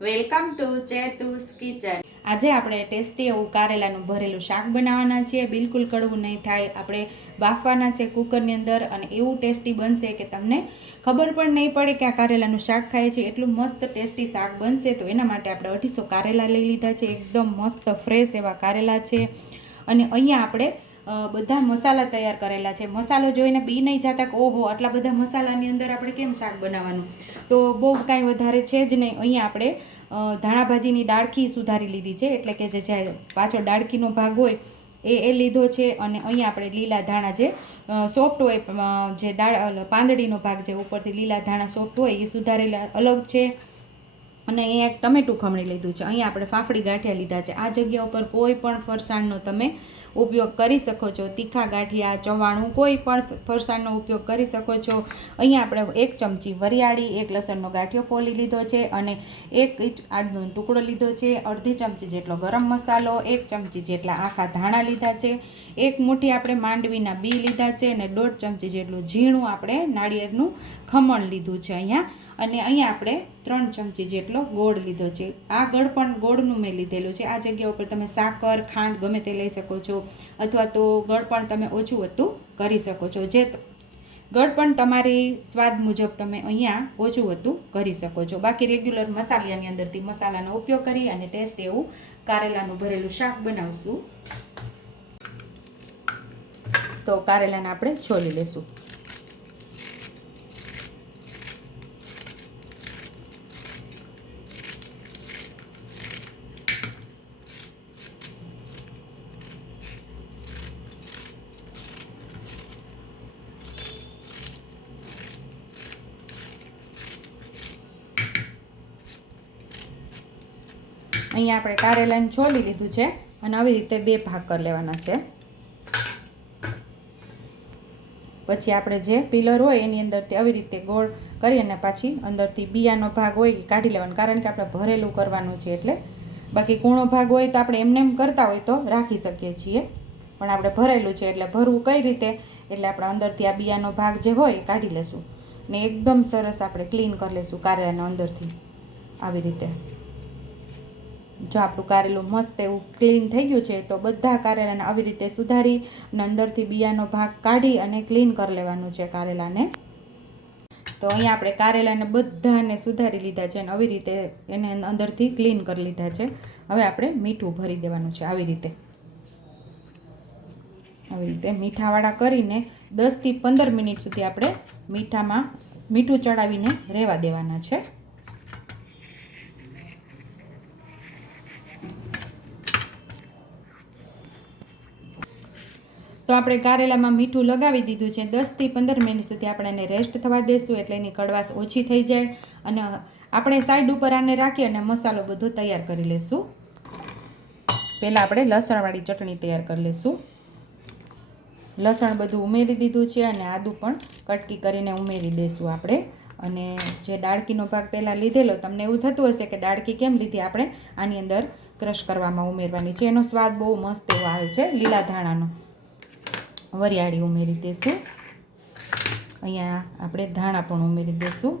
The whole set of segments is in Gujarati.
Welcome to ચેતુસ kitchen. આજે આપણે ટેસ્ટી એવું કારેલાનું ભરેલું શાક બનાવવાના છીએ। બિલકુલ કડવું નહીં થાય। આપણે બાફવાના છે કુકરની અંદર અને એવું ટેસ્ટી બનશે કે તમને ખબર પણ નહીં પડે કે આ કારેલાનું શાક ખાય છે। એટલું મસ્ત ટેસ્ટી શાક બનશે। તો એના માટે આપણે 250 કારેલા લઈ લીધા છે। એકદમ મસ્ત ફ્રેશ એવા કારેલા છે અને અહીંયા આપણે બધા મસાલા તૈયાર કરેલા છે। મસાલો જોઈને બી નહીં જતા કે ઓહો આટલા બધા મસાલાની અંદર આપણે કેમ શાક બનાવવાનું, તો બહુ કાંઈ વધારે છે જ નહીં। અહીંયા આપણે ધાણાભાજીની ડાળખી સુધારી લીધી છે, એટલે કે જે પાછો ડાળખીનો ભાગ હોય એ લીધો છે। અને અહીંયા આપણે લીલા ધાણા જે સોફ્ટ હોય, જે પાંદડીનો ભાગ જે ઉપરથી લીલા ધાણા સોફ્ટ હોય એ સુધારેલા અલગ છે। અને અહીંયા એક ટમેટું ખમણી લીધું છે। અહીંયા આપણે ફાફડી ગાંઠિયા લીધા છે। આ જગ્યા ઉપર કોઈ પણ ફરસાણનો તમે ઉપયોગ કરી શકો છો। તીખા ગાંઠિયા, ચવાણું, કોઈ પણ ફરસાણનો ઉપયોગ કરી શકો છો। અહીંયા આપણે 1 ચમચી વરિયાળી, 1 લસણનો ગાંઠિયો ફોલી લીધો છે અને 1 ઇંચ આદુનો ટુકડો લીધો છે। અડધી ચમચી જેટલો ગરમ મસાલો, 1 ચમચી જેટલા આખા ધાણા લીધા છે, 1 મુઠ્ઠી આપણે માંડવીના બી લીધા છે અને 1.5 ચમચી જેટલું ઝીણું આપણે નાળિયેરનું ખમણ લીધું છે અહીંયા। અને અહીંયા આપણે 3 ચમચી જેટલો ગોળ લીધો છે। આ ગોળનું મેં લીધેલું છે। આ જગ્યા ઉપર તમે સાકર, ખાંડ ગમે તે લઈ શકો છો, અથવા તો ગળપણ તમે ઓછું વધતું કરી શકો છો। જે ગળપણ તમારી સ્વાદ મુજબ તમે અહીંયા ઓછું વધતું કરી શકો છો। બાકી રેગ્યુલર મસાલાની અંદરથી મસાલાનો ઉપયોગ કરી અને ટેસ્ટ એવું કારેલાનું ભરેલું શાક બનાવશું। તો કારેલાને આપણે છોલી લેશું। અહીંયા આપણે કારેલાને છોલી લીધું છે અને આવી રીતે 2 ભાગ કરી લેવાના છે। પછી આપણે જે પિલર હોય એની અંદરથી આવી રીતે ગોળ કરી અને પાછી અંદરથી બિયાનો ભાગ હોય એ કાઢી લેવાનો, કારણ કે આપણે ભરેલું કરવાનું છે એટલે। બાકી કૂણો ભાગ હોય તો આપણે એમને એમ કરતા હોય તો રાખી શકીએ છીએ, પણ આપણે ભરેલું છે એટલે ભરવું કઈ રીતે, એટલે આપણે અંદરથી આ બિયાનો ભાગ જે હોય એ કાઢી લેશું ને એકદમ સરસ આપણે ક્લીન કરી લેશું કારેલાનો અંદરથી આવી રીતે। જો આપણું કારેલું મસ્ત એવું ક્લીન થઈ ગયું છે તો બધા કારેલાને આવી રીતે સુધારી અને અંદરથી બિયાનો ભાગ કાઢી અને ક્લીન કરી લેવાનું છે કારેલાને। તો અહીંયા આપણે કારેલાને બધાને સુધારી લીધા છે અને આવી રીતે એને અંદરથી ક્લીન કરી લીધા છે। હવે આપણે મીઠું ભરી દેવાનું છે આવી રીતે મીઠાવાળા કરીને 10 થી 15 મિનિટ સુધી આપણે મીઠું ચડાવીને રહેવા દેવાના છે। તો આપણે કારેલામાં મીઠું લગાવી દીધું છે। 10 થી 15 મિનિટ સુધી આપણે એને રેસ્ટ થવા દેશું, એટલે એની કડવાશ ઓછી થઈ જાય અને આપણે સાઈડ ઉપર આને રાખી અને મસાલો બધો તૈયાર કરી લેશું। પહેલાં આપણે લસણવાળી ચટણી તૈયાર કરી લેશું। લસણ બધું ઉમેરી દીધું છે અને આદું પણ કટકી કરીને ઉમેરી દઈશું આપણે। અને જે ડાળકીનો ભાગ પહેલાં લીધેલો, તમને એવું થતું હશે કે ડાળકી કેમ લીધી, આપણે આની અંદર ક્રશ કરવામાં ઉમેરવાની છે, એનો સ્વાદ બહુ મસ્ત એવો આવે છે। લીલા ધાણાનો વરિયાળી ઉમેરી દઈશું। અહીંયા આપણે ધાણા પણ ઉમેરી દઈશું।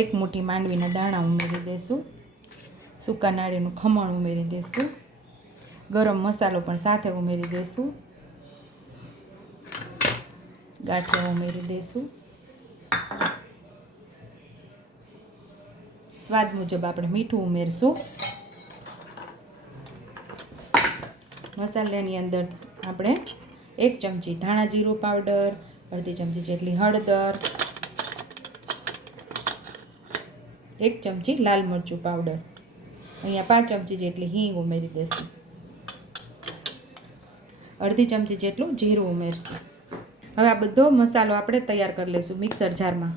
1 મુઠ્ઠી માંડવીના દાણા ઉમેરી દઈશું। સૂકા નાળિયેરનું ખમણ ઉમેરી દઈશું। ગરમ મસાલો પણ સાથે ઉમેરી દઈશું। ગાંઠિયા ઉમેરી દઈશું। સ્વાદ મુજબ આપણે મીઠું ઉમેરશું। મસાલાની અંદર આપણે 1 ચમચી ધાણા જીરું પાવડર, અડધી ચમચી જેટલી હળદર, 1 ચમચી લાલ મરચું પાવડર, અહીંયા 5 ચમચી જેટલી હિંગ ઉમેરી દઈશું। અડધી ચમચી જેટલું જીરું ઉમેરશું। હવે આ બધો મસાલો આપણે તૈયાર કરી લઈશું મિક્સર જારમાં।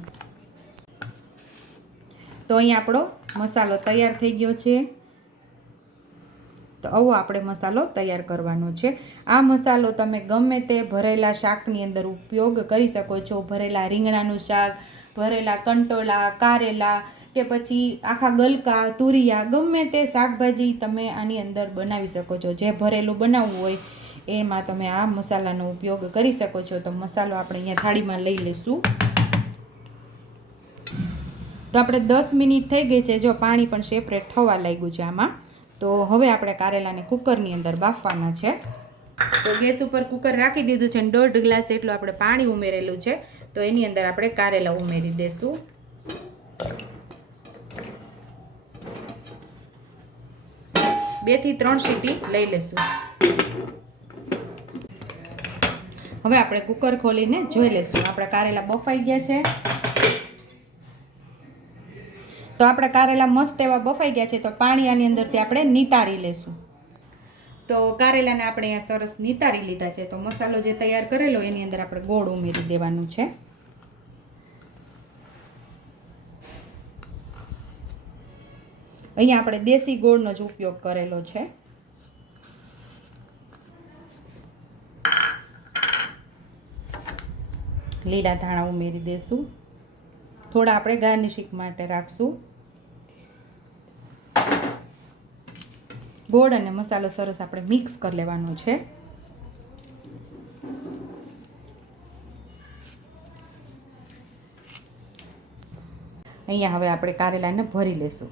તો અહીંયા આપણો મસાલો તૈયાર થઈ ગયો છે। તો આવો આપણે મસાલો તૈયાર કરવાનો છે। આ મસાલો તમે ગમે તે ભરેલા શાકની અંદર ઉપયોગ કરી શકો છો। ભરેલા રીંગણાનું શાક, ભરેલા કંટોળા, કારેલા કે પછી આખા ગલકા, તુરિયા, ગમે તે શાકભાજી તમે આની અંદર બનાવી શકો છો। જે ભરેલું બનાવવું હોય એમાં તમે આ મસાલાનો ઉપયોગ કરી શકો છો। તો મસાલો આપણે અહીંયા થાળીમાં લઈ લઈશું। તો આપણે 10 મિનિટ થઈ ગઈ છે, જો પાણી પણ સેપરેટ થવા લાગ્યું છે આમાં. તો હવે આપણે કારેલાને કુકરની અંદર બાફવાના છે. તો ગેસ ઉપર કુકર રાખી દીધું છે અને 1.5 ગ્લાસ જેટલું આપણે પાણી ઉમેરેલું છે. તો એની અંદર આપણે કારેલા ઉમેરી દઈશું. બે થી 3 સીટી લઈ લેશું. હવે આપણે કુકર ખોલીને જોઈ લેશું આપણા કારેલા બફાઈ ગયા છે. તો આપણા કારેલા મસ્ત એવા બફાઈ ગયા છે. તો પાણી આની અંદરથી આપણે નિતારી લેશું. તો કારેલાને આપણે અહીંયા સરસ નિતારી લીધા છે. તો મસાલો જે તૈયાર કરેલો એની અંદર આપણે ગોળ ઉમેરી દેવાનું છે. અહીંયા આપણે દેશી ગોળનો જ ઉપયોગ કરેલો છે. લીલા ધાણા ઉમેરી દેશું. થોડા આપણે ગાર્નિશિંગ માટે રાખશું. ગોળ અને મસાલો સરસ આપણે મિક્સ કરી લેવાનો છે. અહીંયા હવે આપણે કારેલાને ભરી લેશું.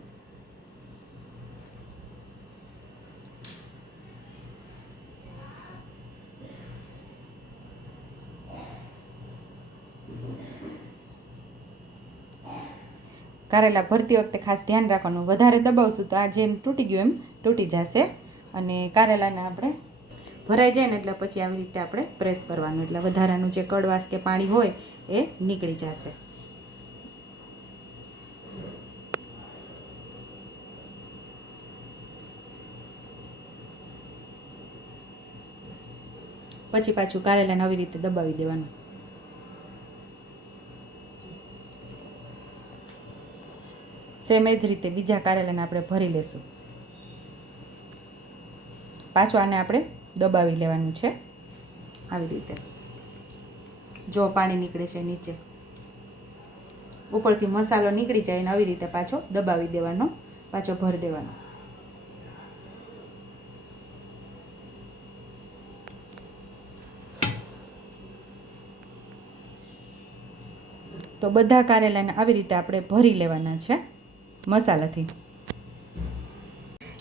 કારેલા ભરતી વખતે ખાસ ધ્યાન રાખવાનું, વધારે દબાવશું તો આ જેમ તૂટી ગયું એમ તૂટી જશે. અને કારેલાને આપણે ભરાઈ જાય ને એટલે પછી આવી રીતે આપણે પ્રેસ કરવાનું, એટલે વધારાનું જે કડવાશ કે પાણી હોય એ નીકળી જશે. પછી પાછું કારેલાને આવી રીતે દબાવી દેવાનું. સેમ એ જ રીતે બીજા કારેલાને આપણે ભરી લેશું. પાછું આને આપણે દબાવી લેવાનું છે આવી રીતે. જો પાણી નીકળે છે નીચે, ઉપરથી મસાલો નીકળી જાય અને આવી રીતે પાછો દબાવી દેવાનો, પાછો ભરી દેવાનો. તો બધા કારેલાને આવી રીતે આપણે ભરી લેવાના છે મસાલાથી.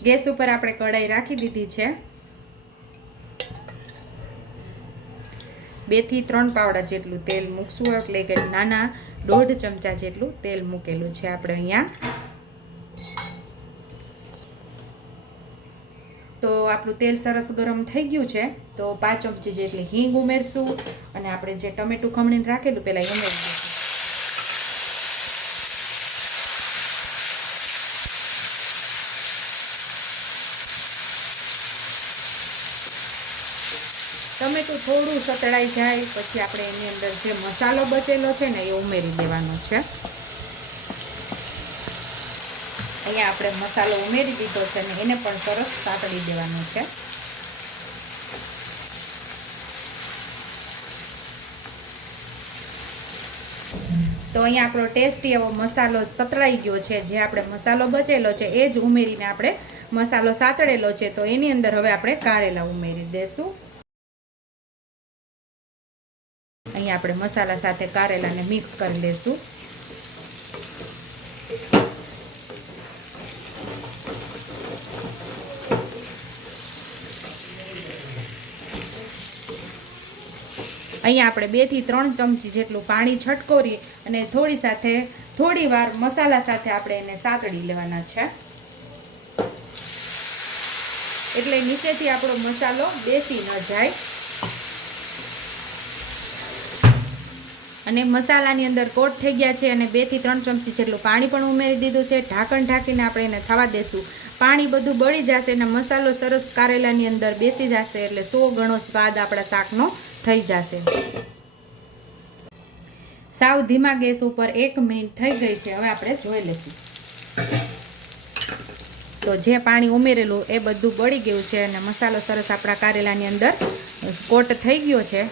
ગેસ ઉપર આપણે કઢાઈ રાખી દીધી છે. 2 થી 3 પાવડા જેટલું તેલ મૂકશું, એટલે કે નાના 1.5 ચમચા જેટલું તેલ મૂકેલું છે આપણે અહીંયા. તો આપણું તેલ સરસ ગરમ થઈ ગયું છે. તો 5 ચમચી જેટલી હિંગ ઉમેરશું અને આપણે જે ટમેટું ખમણીને રાખેલું પહેલાં એ ઉમેરી દઈશું. ટમેટું થોડું સતળાઈ જાય પછી આપણે એની અંદર જે મસાલો બચેલો છે ને એ ઉમેરી દેવાનો છે. અહીંયા આપણે મસાલો ઉમેરી દીધો છે ને એને પણ સરસ સાતળી દેવાનો છે. તો અહીંયા આપણો ટેસ્ટી એવો મસાલો સતળાઈ ગયો છે. જે આપણે મસાલો બચેલો છે એ જ ઉમેરીને આપણે મસાલો સાતળેલો છે. તો એની અંદર હવે આપણે કારેલા ઉમેરી દઈશું. અહીંયા આપણે મસાલા સાથે કારેલાને મિક્સ કરી લઈશું. અહીંયા આપણે 2 થી 3 ચમચી જેટલું પાણી છટકોરી અને થોડી વાર મસાલા સાથે આપણે એને સાતળી લેવાના છે. એટલે નીચેથી આપણો મસાલો બેસી ન જાય. અને મસાલાની અંદર કોટ થઈ ગયા છે અને 2 થી 3 ચમચી જેટલું પાણી પણ ઉમેરી દીધું છે. ઢાંકણ ઢાંકીને આપણે એને થવા દેશું. પાણી બધું બળી જશે અને મસાલો સરસ કારેલાની અંદર બેસી જશે, એટલે 100 ગણો સ્વાદ આપણા શાકનો થઈ જશે. સાવ ધીમા ગેસ ઉપર 1 મિનિટ થઈ ગઈ છે. હવે આપણે જોઈ લઈશું. તો જે પાણી ઉમેરેલું એ બધું બળી ગયું છે અને મસાલો સરસ આપણા કારેલાની અંદર કોટ થઈ ગયો છે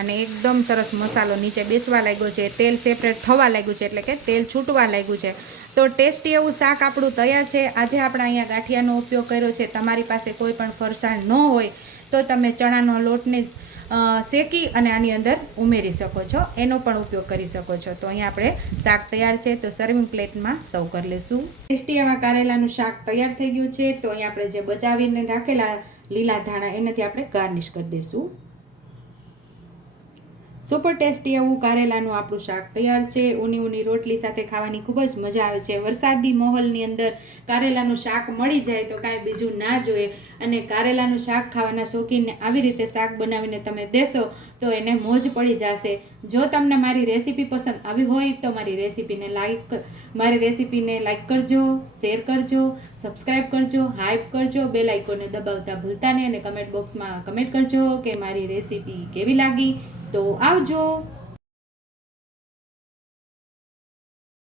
અને એકદમ સરસ મસાલો નીચે બેસવા લાગ્યો છે. તેલ સેપરેટ થવા લાગ્યું છે, એટલે કે તેલ છૂટવા લાગ્યું છે. તો ટેસ્ટી એવું શાક આપણું તૈયાર છે. આજે આપણે અહીંયા ગાંઠિયાનો ઉપયોગ કર્યો છે. તમારી પાસે કોઈ પણ ફરસાણ ન હોય તો તમે ચણાનો લોટને શેકી અને આની અંદર ઉમેરી શકો છો, એનો પણ ઉપયોગ કરી શકો છો. તો અહીંયા આપણે શાક તૈયાર છે, તો સર્વિંગ પ્લેટમાં સર્વ કરી લઈશું. ટેસ્ટી એવા કારેલાનું શાક તૈયાર થઈ ગયું છે. તો અહીંયા આપણે જે બચાવીને રાખેલા લીલા ધાણા એનાથી આપણે ગાર્નિશ કરી દઈશું. સુપર ટેસ્ટી એવું કારેલાનું આપણું શાક તૈયાર છે. ઊની રોટલી સાથે ખાવાની ખૂબ જ મજા આવે છે. વરસાદી માહોલની અંદર કારેલાનું શાક મળી જાય તો કાંઈ બીજું ના જોઈએ. અને કારેલાનું શાક ખાવાના શોખીનને આવી રીતે શાક બનાવીને તમે દેશો તો એને મોજ પડી જશે. જો તમને મારી રેસીપી પસંદ આવી હોય તો મારી રેસીપીને લાઈક કરજો, શેર કરજો, સબસ્ક્રાઈબ કરજો, હાઈપ કરજો, બેલ આઇકોનને દબાવતા ભૂલતા નહીં અને કમેન્ટ બોક્સમાં કમેન્ટ કરજો કે મારી રેસીપી કેવી લાગી. તો આવજો.